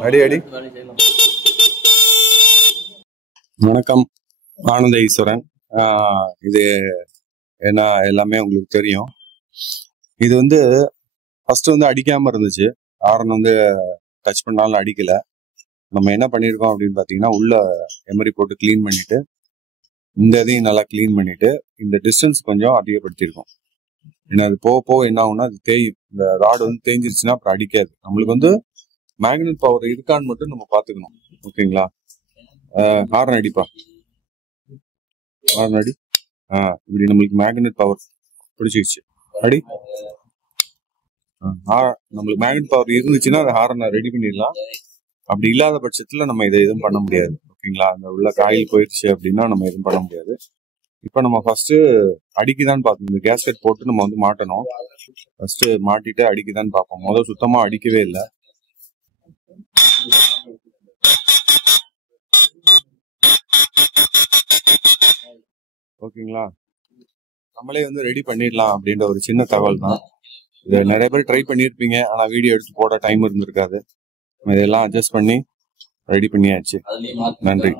அடி அடி. வணக்கம், ஆனந்த ஈஸ்வரன். இது என்ன எல்லாமே உங்களுக்கு தெரியும். இது வந்து ஃபர்ஸ்ட் வந்து அடிக்காம இருந்துச்சு. ஹாரன் வந்து டச் பண்ணாலும் அடிக்கல. நம்ம என்ன பண்ணியிருக்கோம் அப்படின்னு பார்த்தீங்கன்னா, உள்ள எமரி போட்டு கிளீன் பண்ணிட்டு, இந்த இதையும் நல்லா கிளீன் பண்ணிட்டு, இந்த டிஸ்டன்ஸ் கொஞ்சம் அதிகப்படுத்தியிருக்கோம். ஏன்னா அது போக போக என்ன ஆகும்னா, அது இந்த ராடு வந்து தேஞ்சிருச்சுன்னா அப்புறம் அடிக்காது. நம்மளுக்கு வந்து மேக்னெட் பவர் இருக்கான்னு மட்டும் நம்ம பாத்துக்கணும். ஓகேங்களா? ஹாரன் அடிப்பா, ஹாரன் அடி. இப்படி நம்மளுக்கு மேக்னெட் பவர் பிடிச்சிருச்சு, அடி. நம்மளுக்கு மேக்னெட் பவர் இருந்துச்சுன்னா அந்த ஹாரனை ரெடி பண்ணிடலாம். அப்படி இல்லாத பட்சத்துல நம்ம இதை எதுவும் பண்ண முடியாது. ஓகேங்களா? அந்த உள்ள காயில் போயிடுச்சு அப்படின்னா நம்ம எதுவும் பண்ண முடியாது. இப்ப நம்ம ஃபர்ஸ்ட் அடிக்குதான்னு பார்ப்போம். இந்த கேஸ்கெட் போட்டு நம்ம வந்து மாட்டணும். ஃபர்ஸ்ட் மாட்டிட்டு அடிக்குதான்னு பார்ப்போம். முதல் சுத்தமா அடிக்கவே இல்லை. ஓகேங்களா? நம்மளே வந்து ரெடி பண்ணிடலாம் அப்படின்ற ஒரு சின்ன தகவல் தான். இதை நிறைய பேர் ட்ரை பண்ணியிருப்பீங்க, ஆனா வீடியோ எடுத்து போட டைம் இருந்திருக்காது. இதெல்லாம் அட்ஜஸ்ட் பண்ணி ரெடி பண்ணியாச்சு. நன்றி.